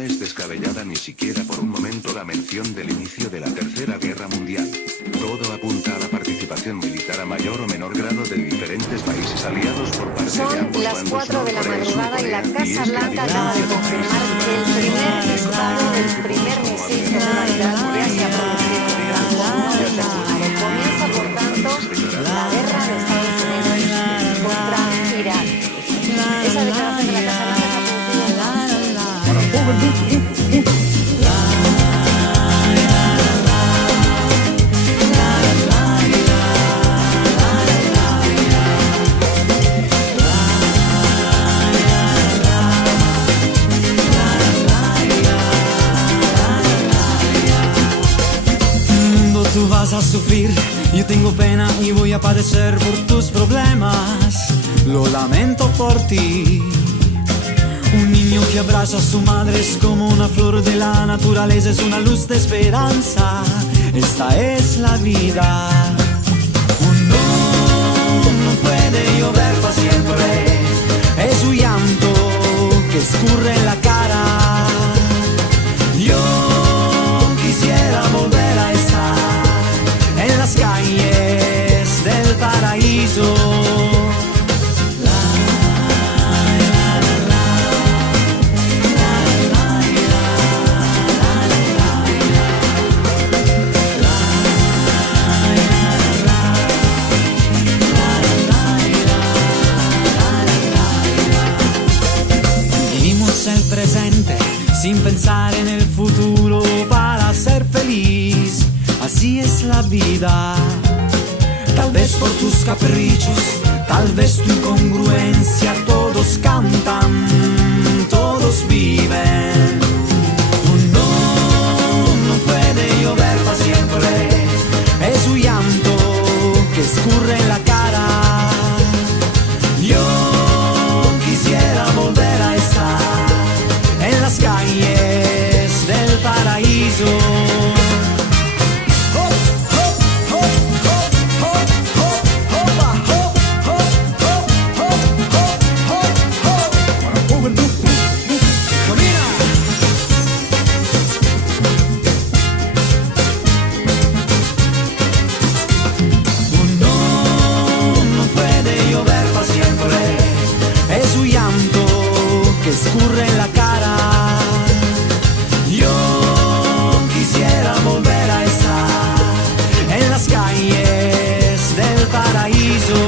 no es descabellada ni siquiera por un momento la mención del inicio de la Tercera Guerra Mundial. Todo apunta a la participación militar a mayor o menor grado de diferentes países aliados por parte de ambos Son las 4 de la madrugada y la Casa Blanca acaba de confirmar que el primer disparo del primer misil submarino ya se ha producido en el rango no determinado. Comienza, por tanto, la guerra de Estados Unidos contra Irak. Esa declaración de la Casa Blanca se ha producido. Tú vas a sufrir, yo tengo pena y voy a padecer por tus problemas. Lo lamento por ti. Un niño que abraza a su madre es como una flor de la naturaleza, es una luz de esperanza. Esta es la vida. No puede llover para siempre. Es un llanto que escurre en la cara. Yo quisiera volver a estar en las calles del paraíso. Vivimos el presente sin pensar en el futuro para ser feliz. Así es la vida. Tal vez por tus caprichos, tal vez tu incongruencia, todos cantan, todos viven. No puede llover para siempre. Es un llanto que escurre en la cara. Yo quisiera volver a estar en las calles del paraíso. Escurre en la cara. Yo quisiera volver a estar en las calles del paraíso.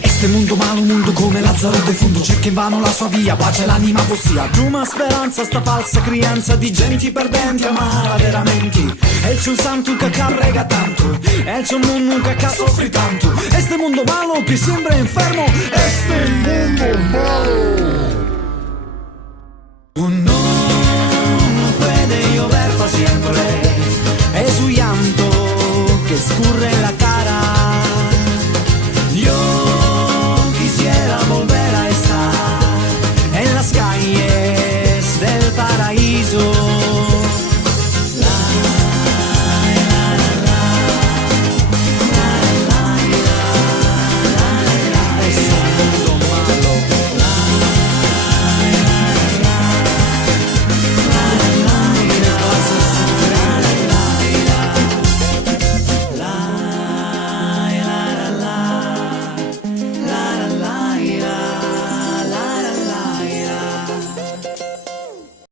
Este mondo malo, un mondo come Lazzaro defunto, cerca invano la sua via, pace l'anima possia. Giù una speranza, sta falsa crianza di genti perdenti, amara veramente. E c'è un santo che carrega tanto, e c'è un mondo che soffre tanto. Este mondo malo che sembra enfermo, este mondo malo.